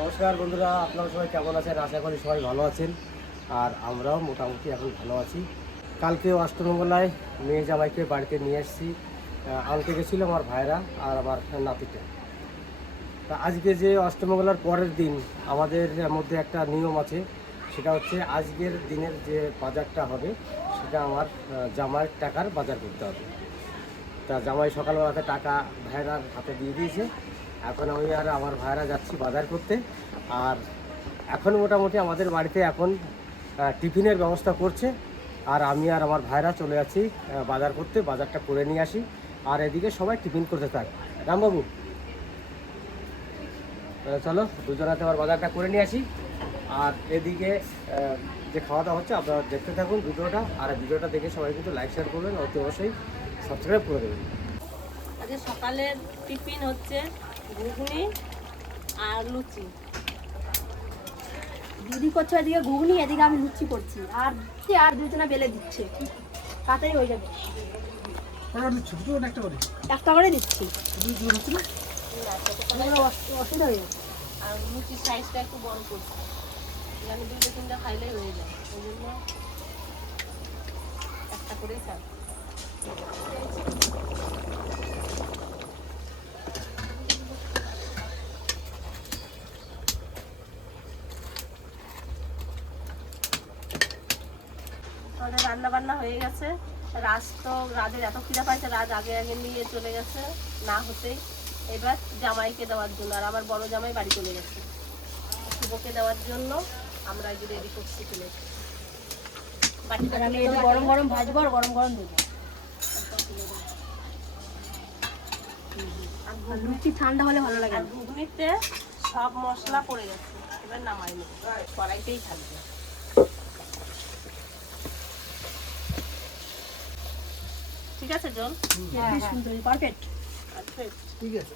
নমস্কার বন্ধুরা, আপনারা সবাই কেমন আছেন? আশা করি সবাই ভালো আছেন। আর আমরাও মোটামুটি এখন ভালো আছি। কালকে অষ্টমঙ্গলায় মেয়ে জামাইকে বাড়িতে নিয়ে এসেছি, আনতে গেছিলো আমার ভাইরা আর আমার নাতিটা। তা আজকে যে অষ্টমঙ্গলার পরের দিন আমাদের মধ্যে একটা নিয়ম আছে, সেটা হচ্ছে আজকের দিনের যে বাজারটা হবে সেটা আমার জামাইয়ের টাকার বাজার করতে হবে। তা জামাই সকালবেলাতে টাকা ভাইরার হাতে দিয়ে দিয়েছে। এখন আমি আর আমার ভাইরা যাচ্ছি বাজার করতে। আর এখন মোটামুটি আমাদের বাড়িতে এখন টিফিনের ব্যবস্থা করছে। আর আমি আর আমার ভাইরা চলে যাচ্ছি বাজার করতে, বাজারটা করে নিয়ে আসি। আর এদিকে সবাই টিফিন করতে থাক। রামবাবু, চলো দুজনাতে আবার বাজারটা করে নিয়ে আসি। আর এদিকে যে খাওয়া দাওয়া হচ্ছে আপনারা দেখতে থাকুন ভিডিওটা। আর ভিডিওটা দেখে সবাই কিন্তু লাইক শেয়ার করবেন, অতি অবশ্যই সাবস্ক্রাইব করে দেবেন। আজকে সকালের টিফিন হচ্ছে ঘুগনি আর লুচি। দিদি করছে এদিকে ঘুগনি, এদিকে আমি লুচি করছি। আর দুজনা বেলে দিচ্ছে, তাড়াতাড়ি হয়ে যাবে। একটা করে দিচ্ছি, অসুবিধা হয়ে যাবে। আর লুচির সাইজটা একটু বড় করছি, আমি দুইটা তিনটা খাইলেই হয়ে যায়, ওই জন্য একটা করেই চাই। আমাদের রান্না বান্না হয়ে গেছে। রাজ তো রাজের এত খিদা পাইছে, রাজ আগে আগে নিয়ে চলে গেছে না হতেই। এবার জামাইকে দেওয়ার জন্য, আর আমার বড় জামাই বাড়ি চলে গেছে শুভকে দেওয়ার জন্য। আমরা এই যে রেডি করছি চলে আমি একটু গরম গরম ভাজবো আর গরম গরম দেবো। আর লুচি ঠান্ডা হলে ভালো লাগে। আর ঘুগনিতে সব মশলা পড়ে গেছে, এবার নামাই নেব, কড়াইতেই থাকবে। ঠিক আছে জল, সুন্দর, পারফেক্ট। ঠিক আছে,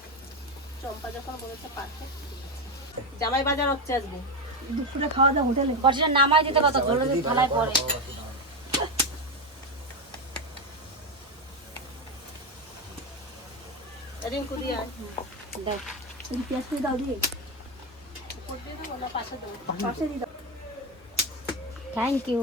চম্পা যখন বলেছে পারফেক্ট। জামাই বাজার হচ্ছে আজকে, দুপুরে খাওয়া দাওয়া হোটেলে। বর্ষা নামাই দিতে কত ঝোলে থালায় পড়ে। এদিন কুড়ি আয় দেখ পেঁয়াজ করে দাও দিয়ে, উপর দিয়ে দেবো না পাশে দেবো? পাশে দিয়ে দাও। Thank you.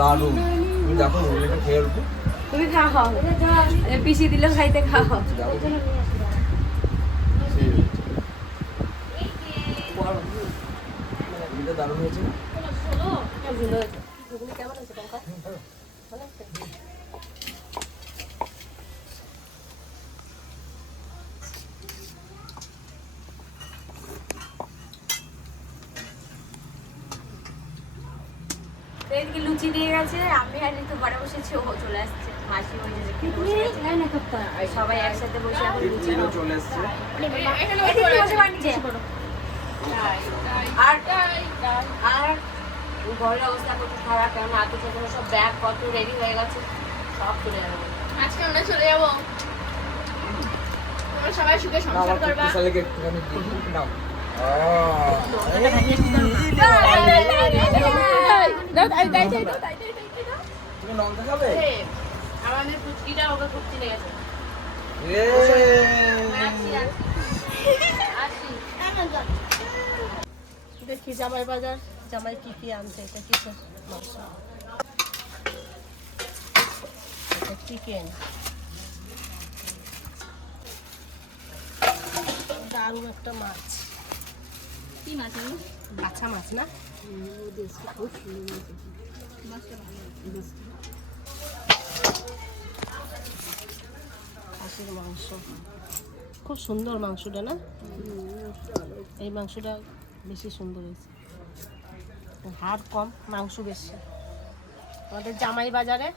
দারুণ। তুমি দেখো মুরগিটা খেয়ে উঠবো। তুমি খাও, পিসি দিলে খাইতে খাও। দারুণ হয়েছে না? ঘুগনি কেমন হয়েছে টঙ্কা? ভালো হয়েছে? এদিকে লুচি দিয়ে গেছে, আমি আর একটু ঘরে বসেছি, ও চলে আসছে। মাসি ওই যে সবাই একসাথে বসে এখন লুচি চলে এসছে। বসে বানিয়েছে। আর আর ঘরের অবস্থা খুব খারাপ, কারণ আগে থেকে সব ব্যাগ পত্র রেডি হয়ে গেছে, সব চলে যাবে। আজকে আমরা চলে যাবো, তোমরা সবাই সুখে সংসার করবা। একটুখানি নাও। তুমি লঙ্কা খাবে? আমাদের ফুচকিটা ওকে খুব চিনে গেছে। দেখি জামাই বাজার, জামাই কি কি আনছে। এটা কিসের মাংস? এটা চিকেন। দারুণ একটা মাছ। কি মাছ? বাছা মাছ না? খাসির মাংস, খুব সুন্দর মাংসটা না? এই মাংসটা বেশি সুন্দর হয়েছে, হাড় কম মাংস বেশি। আমাদের জামাই বাজারে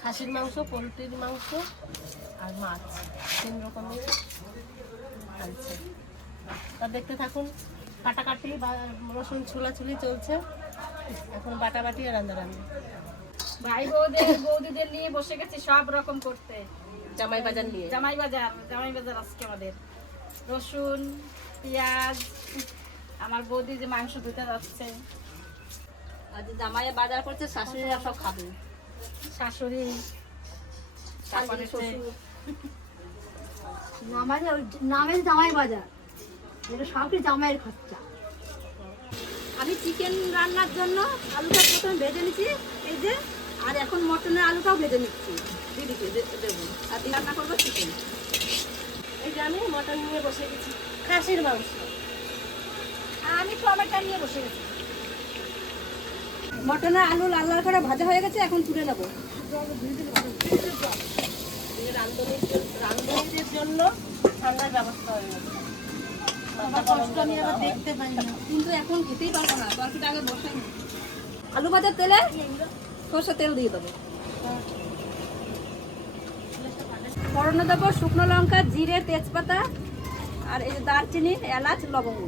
খাসির মাংস, পোলট্রির মাংস আর মাছ 3 রকমের আনছে। তা দেখতে থাকুন। কাটাকাটি বা রসুন ছোলাছুলি চলছে, এখন বাটাবাটি আর রান্না রান্না। ভাই বৌদিদের নিয়ে বসে গেছি সব রকম করতে। জামাই বাজার নিয়ে। জামাই বাজার আজকে আমাদের রসুন পেঁয়াজ, আমার বৌদি যে মাংস ধুতে যাচ্ছে, আজ জামাই বাজার করছে, শাশুড়িরা সব খাবে, শাশুড়ি, তারপরে শ্বশুর। নামের জামাই বাজার, এটা সবই জামাইয়ের খরচা। আমি চিকেন রান্নার জন্য আলুটা প্রথমে ভেজে নিচ্ছি, এই যে, আর এখন মটনের আলুটাও ভেজে নিচ্ছি, দিদিকে দেবো, আর দিয়ে রান্না করবো চিকেন। এই যে আমি মটন নিয়ে বসে গেছি, খাসির মাংস। আর আমি টমেটো নিয়ে বসে গেছি। মটনের আলু লাল লাল করে ভাজা হয়ে গেছে, এখন তুলে নেবো। রান্ধনীদের জন্য ঠান্ডার ব্যবস্থা হয়ে গেছে। কষ্ট আমি আবার দেখতে পাই না, কিন্তু এখন খেতেই পারবো না, তরকারিটা আগে বসাই নি। আলু ভাজার তেলে সরষে তেল দিয়ে দেবো, ফোড়নে দেবো শুকনো লঙ্কা, জিরে, তেজপাতা, আর এই যে দারচিনি, এলাচ, লবঙ্গ।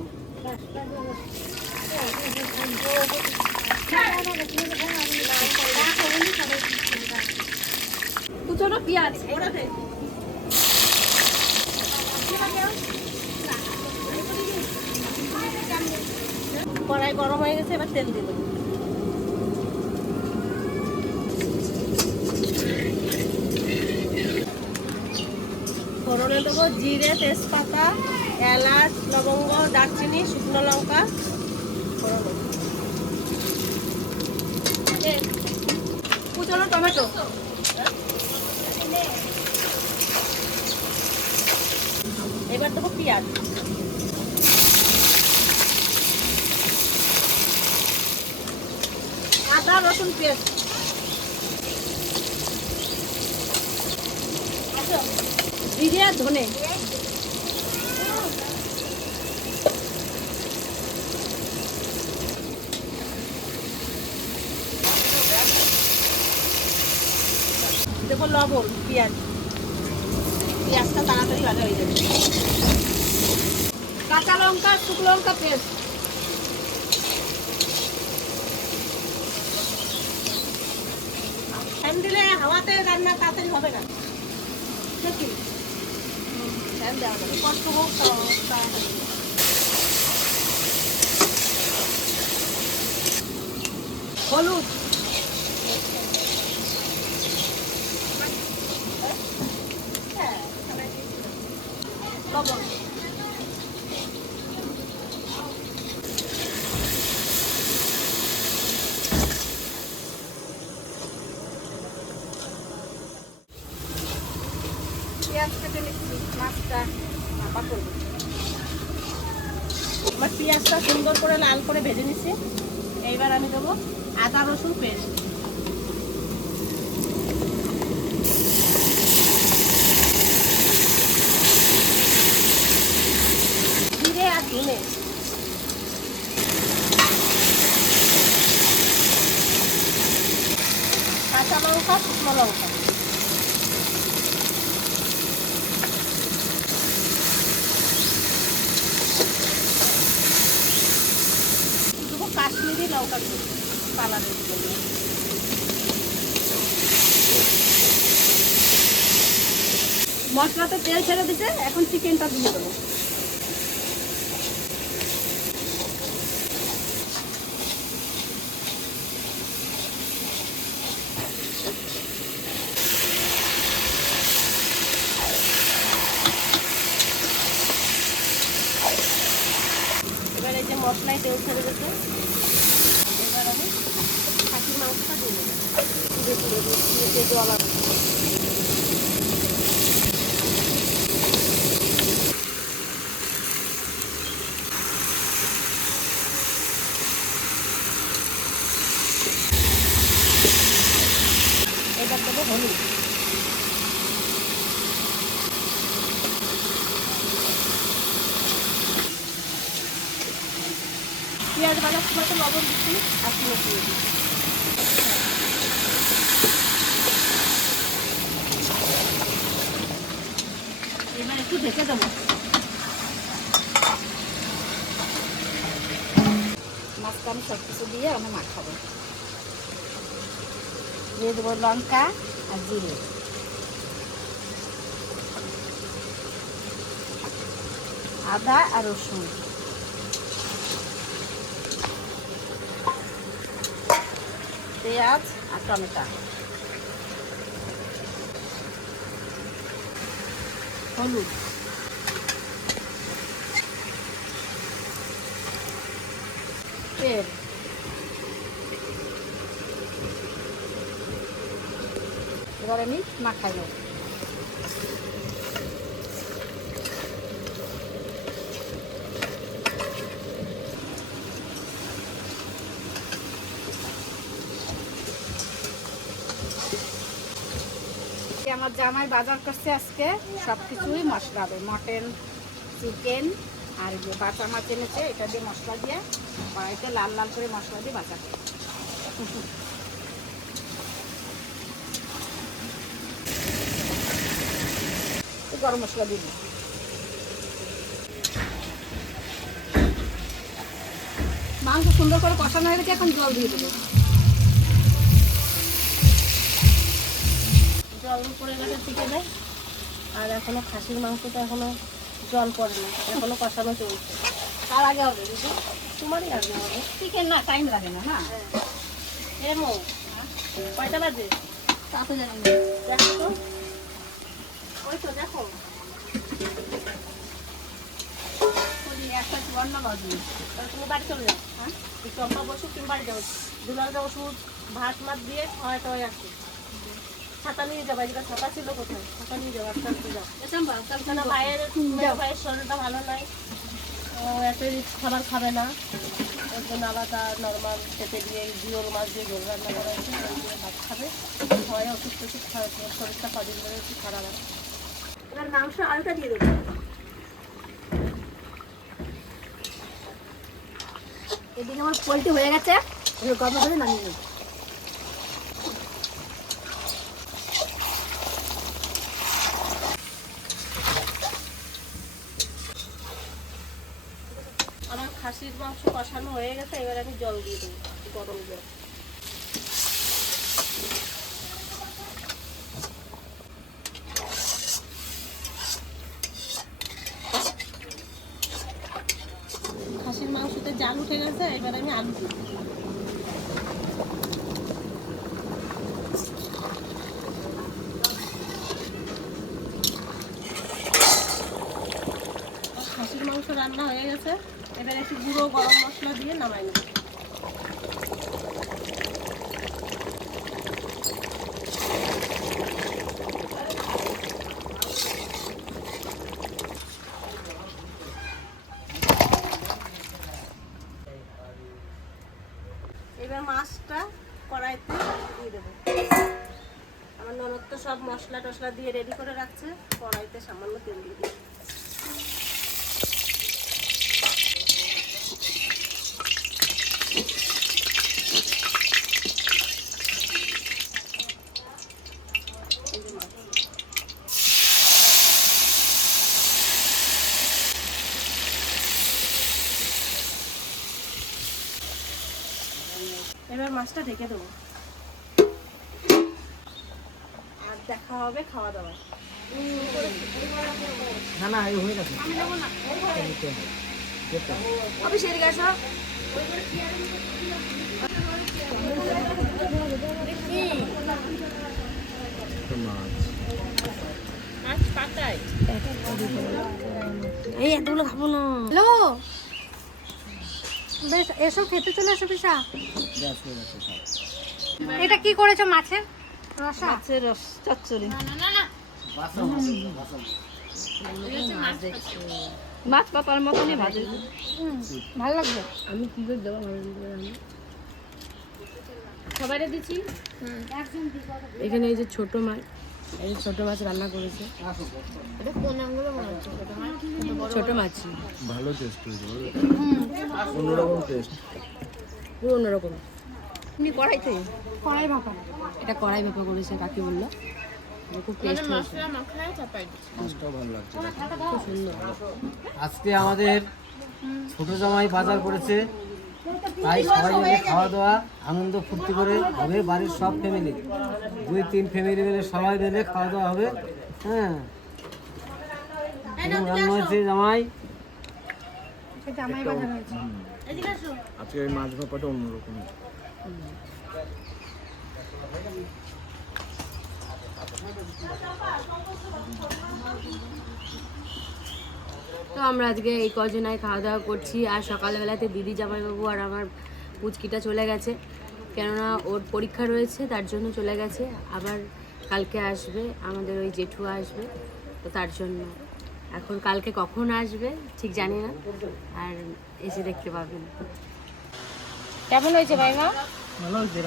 কুচনো পেঁয়াজ, কড়াই গরম হয়ে গেছে, এবার তেল দিয়ে দেবো। ফোড়নে দেবো জিরে, তেজপাতা, এলাচ, লবঙ্গ, দারচিনি, শুকনো লঙ্কা। ফোড়ন দেবো। কুচনো টমেটো, এবার দেবো পেঁয়াজ, আদা রসুন পেস্ট, জিরে আর ধনে, দেবো লবণ, পেঁয়াজটা তাড়াতাড়ি ভাজা হয়ে যাবে। কাঁচা লঙ্কা, শুকনো লঙ্কা পেস্ট, ফ্যান দিলে হাওয়াতে রান্না তাড়াতাড়ি হবে না। ফ্যান দেওয়া যাবে। কষ্ট হোক তাড়াতাড়ি। হলুদ, লবণ, পেঁয়াজ কেটে নিচ্ছি, মাছটা ভাপা করবো। আমার পেঁয়াজটা সুন্দর করে লাল করে ভেজে নিচ্ছি। এইবার আমি দেবো আদা রসুন পেস্ট, জিরে আর ধনে, কাঁচা লঙ্কা, শুকনো লঙ্কা, দেবো কাশ্মীরি লঙ্কা গুঁড়ো কালারের জন্য। মশলাতে তেল ছেড়ে দিতে, এখন চিকেনটা দিয়ে দেবো। এবার এই যে মশলায় তেল ছেড়ে দিতে, এবার আমি খাসির মাংসটা দিয়ে দেবো। জল আছে। এবার দেবো হলুদ, পেঁয়াজ ভাজার সময় তো লবণ দিচ্ছি, আর দিয়ে দিচ্ছি। এবার একটু ঢেকে দেবো। মাছটা আমি সব কিছু দিয়ে আমি মাখাবো। দিয়ে দেবো লঙ্কা আর জিরে, আদা আর রসুন, পেঁয়াজ আর টমেটো, হলুদ, তেল, এবার আমি মাখাই নেব। আমার জামাই বাজার করছে আজকে সব কিছুই মশলা হবে, মটন, চিকেন আর যে বাটা মাছ এনেছে এটা দিয়ে মশলা দিয়ে কড়াইতে লাল লাল করে মশলা দিয়ে বাজার করবে। গরম মশলা দিয়ে দিই। মাংস সুন্দর করে কষানো হয়ে গেছে, এখন জল দিয়ে দেবো। জল পড়ে গেছে চিকেনে, আর এখনো খাসির মাংসটা এখনো জল পড়ে না, এখনো কষানো চলছে। তার আগে হবে দিদি, তোমারই আগে হবে। চিকেন না টাইম লাগে না। না এমো কয়টা বাজে তা তো জানি না। দেখো তো, ওই তো দেখো একটা চুয়ান্ন বাজে। তাহলে তুমি বাড়ি চলে যাও। হ্যাঁ, একটু অম্পা বসে তুমি বাড়ি যাও, দুলালটা ওষুধ ভাত মাত দিয়ে খাওয়াই টাওয়াই আসছে। ছাতা নিয়ে যাবো, আজকে ছাতা ছিল কোথায়? ছাতা নিয়ে যাবো, আস্তে আস্তে যাও। কেন ভাইয়ের ভাইয়ের শরীরটা ভালো নাই, ও এত রিচ খাবার খাবে না, ওর জন্য আলাদা নর্মাল পেঁপে দিয়ে জিওল মাছ দিয়ে ঝোল রান্না করা হয়েছে, ওই দিয়ে ভাত খাবে। সবাই ওষুধ টষুধ খাওয়া, শরীরটা কদিন ধরে একটু খারাপ আছে। এবার মাংস আলুটা দিয়ে দেবো। এদিকে আমার পোলট্রি হয়ে গেছে, এবার গরম করে নামিয়ে নেব। আমার খাসির মাংস কষানো হয়ে গেছে, এবার আমি জল দিয়ে দেবো, গরম জল। খাসির মাংসতে জাল উঠে গেছে, এবার আমি আলু দিব। খাসির মাংস রান্না হয়ে গেছে, এবার একটু গুঁড়ো গরম মশলা দিয়ে নামাই নেব। এবার মাছটা কড়াইতে দিয়ে দেবো। আমার ননদ তো সব মশলা টশলা দিয়ে রেডি করে রাখছে, কড়াইতে সামান্য তেল দিয়ে দিই। এবার মাছটা ঢেকে দেবো, আর দেখা হবে খাওয়া দাওয়া। না না, এই হয়ে গেছে। অফিস এদিকে আসো। মাছ পাতায় এই এতগুলো খাবো না। হ্যালো, বেশ এসব খেতে চলে এসো পিসা। এটা কি করেছো মাছের রসা? মাছের রস চচ্চড়ি। মাছ পাতার মতনই ভাজি। ভালো লাগবে। আমি কি করে দেবো সবাই দিচ্ছি। এখানে এই যে ছোট মাছ, এই যে ছোট মাছ রান্না করেছে। এটা কোন আঙ্গুলে মনে হচ্ছে ছোট মাছ? ছোট মাছ ভালো টেস্ট হয়েছে, অন্যরকম টেস্ট, পুরো অন্যরকম। এমনি কড়াইতে কড়াই ভাপা। এটা কড়াই ভাপা করেছে কাকি বললো, খুব টেস্ট হয়েছে, টেস্টটাও ভালো লাগছে। খুব সুন্দর। আজকে আমাদের ছোট জামাই বাজার করেছে, তাই সবাই মিলে খাওয়া দাওয়া আনন্দ ফুর্তি করে হবে। বাড়ির সব ফ্যামিলি, 2-3 ফ্যামিলি মিলে সবাই মিলে খাওয়া দাওয়া হবে। হ্যাঁ, রান্না হয়েছে জামাই, জামাই বাজার হয়েছে। আজকে এই মাছ ভাপাটা অন্যরকম। তো আমরা আজকে এই কজনায় খাওয়া দাওয়া করছি। আর সকালবেলাতে দিদি জামাইবাবু আর আমার পুচকিটা চলে গেছে, কেননা ওর পরীক্ষা রয়েছে, তার জন্য চলে গেছে। আবার কালকে আসবে, আমাদের ওই জেঠু আসবে, তো তার জন্য এখন কালকে কখন আসবে ঠিক জানি না, আর এসে দেখতে পাবেন। কেমন হয়েছে ভাইমা? ভালো হয়েছে,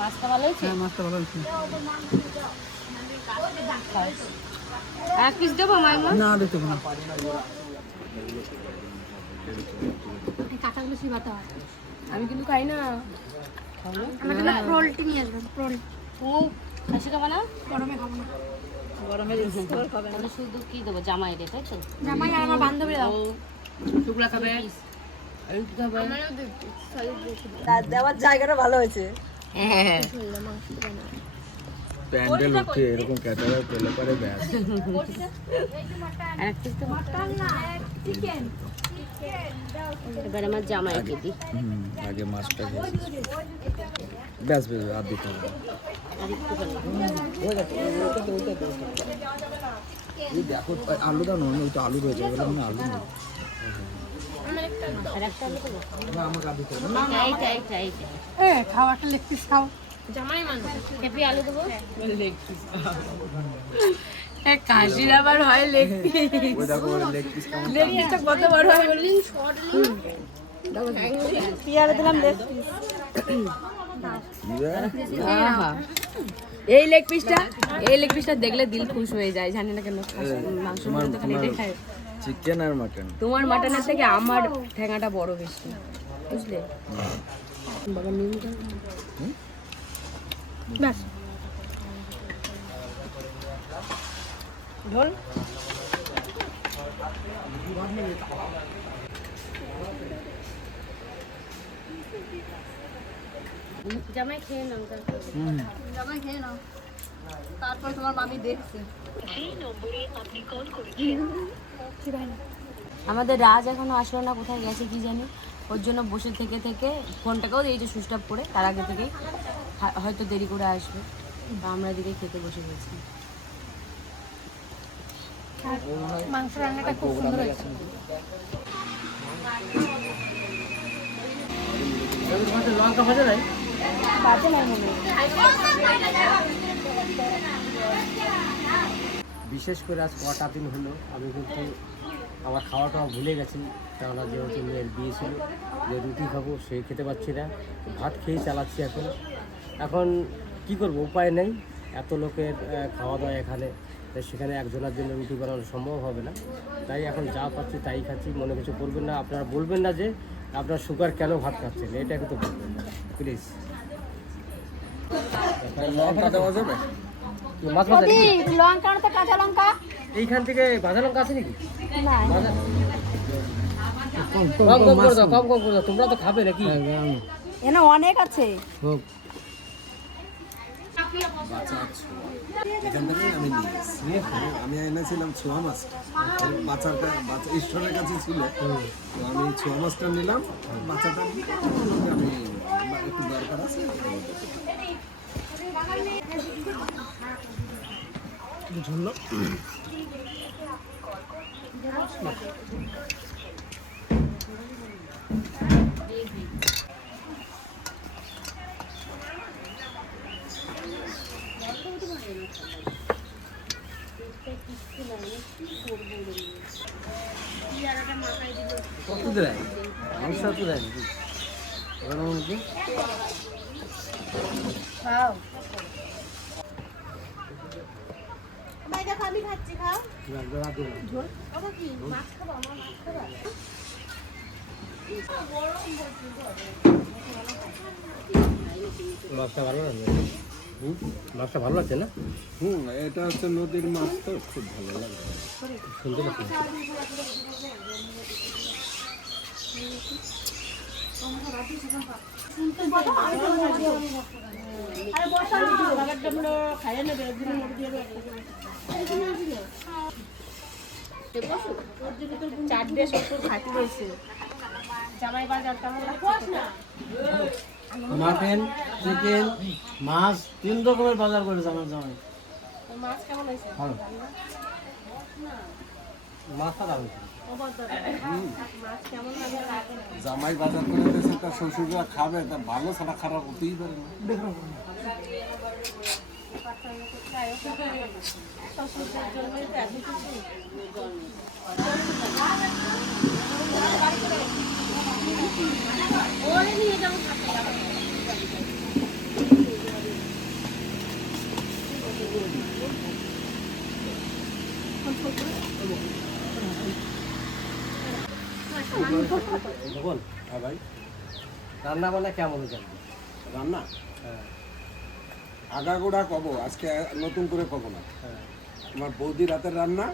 মাছটা ভালো হয়েছে? মাছটা ভালো হয়েছে। এক পিস দেবো মাইমা? না দিতে না, এই কাঁচাগুলো শিবাতে হয়। আমি কিন্তু খাই না। আমার জন্য প্রোলটি নিয়ে আসবেন, প্রোল। ও খাসি খাবো না? গরমে খাবো না। তাহলে শুধু কি দেবো, জামাই রে, তাই তো? জামাই আর আমার বান্ধবী দাও। টুকরা খাবে, আর কি খাবে? দেওয়ার জায়গাটা ভালো হয়েছে। হ্যাঁ, প্যান্ডেল উঠে এরকম ক্যাটারার পেলে পারে ব্যাস। আর এক পিস দেবো। এবার আমার জামাইকে দিই। আগে মাছটা ব্যাস ব্যাস আর দিতে হবে। আর একটু ভালো। এই দেখো আলু দাও না, ওই তো আলু রয়েছে, ওগুলো মানে আলু নেই। আর একটা আলু দেবো? না আমাকে আর দিতে হবে না। এইটা। খাও, একটা লেগ পিস খাও। জামাই মানুষ খেপি আলু দেবো? লেগ পিস কাশির আবার হয় লেগ পিস। ওই দেখো ওর লেগ পিস কেমন। লেগ পিসটা কত বড় হয় বললেন? পিয়ারে দিলাম লেগ পিস। আহা, এই লেগ পিসটা দেখলে দিল খুশ হয়ে যায়, জানি না কেন। মাংস তো খালি এটাই খায়। চিকেন আর মাটন। তোমার মাটনের থেকে আমার ঠ্যাঙাটা বড় বেশি, বুঝলে? বাবা নিমটা ব্যাস। ঢোল। জামাই খেয়ে নাও। জামাই খেয়ে নাও, তারপর তোমার মামি দেখছে। আমাদের রাজ এখনো আসলো না, কোথায় গেছে কি জানি। ওর জন্য বসে থেকে ফোনটাকেও দিয়েছে সুইচ অফ করে, তার আগে থেকেই হয়তো দেরি করে আসবে। তা আমরা দিকে খেতে বসে গেছি। মাংস রান্নাটা খুব সুন্দর হয়েছে। লঙ্কা ভাজা নাই? বাজে নাই মনে হয়। বিশেষ করে আজ কটা দিন হলো আমি কিন্তু আমার খাওয়াটা ভুলে গেছি, কেননা যেহেতু মেয়ের বিয়ে ছিল, যে রুটি খাবো সে খেতে পাচ্ছি না, ভাত খেয়েই চালাচ্ছি। এখন কি করব, উপায় নেই। এত লোকের খাওয়া দাওয়া এখানে, তাই সেখানে একজনের জন্য রুটি বানানো সম্ভব হবে না, তাই এখন যা পাচ্ছি তাই খাচ্ছি। মনে কিছু করবেন না, আপনারা বলবেন না যে আপনার সুগার কেন ভাত খাচ্ছেন, এটা কিন্তু বলবেন না প্লিজ। লঙ্কা দেওয়া যাবে? মাছ ভাজা নাকি? লঙ্কা আনতে, কাঁচা লঙ্কা। এইখান থেকে ভাজা লঙ্কা আছে নাকি? না, ভাজা- কম করে দাও, কম করে দাও, তোমরা তো খাবে নাকি? এনে অনেক আছে। এখান থেকেই আমি নিয়েছি। আমি এনেছিলাম ছোয়া মাছটা, বাচ্চাটা ঈশ্বরের কাছে ছিল, তো আমি ছোয়া মাছটা নিলাম, বাচ্চাটা আমি একটু দরকার আছে। ঝুললো কত দেয়? মাংস তো দেয় নাকি? এবার আমাকে খাও। আমি খাচ্ছি, খাও। মাছটা ভালো লাগছে, মাছটা ভালো লাগছে না? এটা হচ্ছে নদীর মাছ, তো খুব ভালো লাগে। সুন্দর লাগছে। চারটে শ্বশুর খাটি রয়েছে। জামাই বাজার কেমন লাগছে? মাটন, চিকেন, মাছ 3 রকমের বাজার করেছে আমার জামাই। তো মাছ কেমন হয়েছে? ভালো। মাছটা দারুণ। মাছ কেমন লাগে? জামাই বাজার করে দিয়েছে, তার শ্বশুররা খাবে, তা ভালো ছাড়া খারাপ হতেই পারে না। শ্বশুরদের জন্যই তো এত কিছু। ওরে নিয়ে যাবো সাথে। বল। হ্যাঁ ভাই, রান্না বান্না কেমন হয়েছে? রান্না হ্যাঁ আগাগোড়া কব, আজকে নতুন করে কব না। হ্যাঁ। আমার বৌদি রাতের রান্না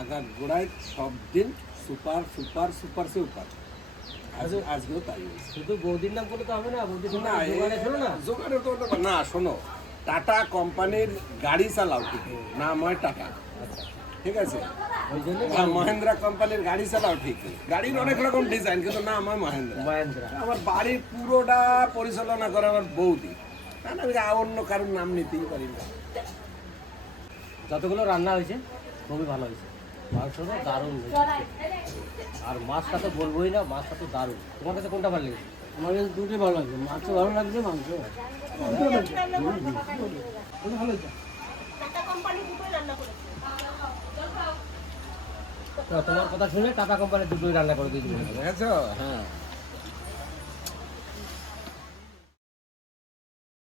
আগাগোড়ায় সব দিন সুপার সুপার সুপার সুপার। আজকেও তাই হয়েছে। শুধু বৌদির নাম করলে তো হবে না, বৌদির না, সঙ্গে দোকানে ছিল না। জোগাড়ের তো ওটা না, শোনো, টাটা কোম্পানির গাড়ি চালাও ঠিক, নাম হয় টাটা, ঠিক আছে? ওই জন্য আর মহেন্দ্রা কোম্পানির গাড়ি চালাও ঠিক, গাড়ির অনেক রকম ডিজাইন, কিন্তু নাম হয় মহেন্দ্রা। মহেন্দ্রা। আমার বাড়ির পুরোটা পরিচালনা করে আমার বৌদি, কারণ আমি অন্য কারোর নাম নিতেই পারি না। যতগুলো রান্না হয়েছে খুবই ভালো হয়েছে, মাংসটা দারুণ হয়েছে, আর মাছটা তো বলবোই না, মাছটা তো দারুণ। তোমার কাছে কোনটা ভালো লেগেছে? আমার কাছে দুটোই ভালো লাগছে, মাছও ভালো লাগছে, মাংস ভালো হয়েছে। টাটা কোম্পানি দুটোই রান্না করেছে। তোমার কথা শুনে টাটা কোম্পানির দুটোই রান্না করে দিয়েছি। বুঝেছো? হ্যাঁ।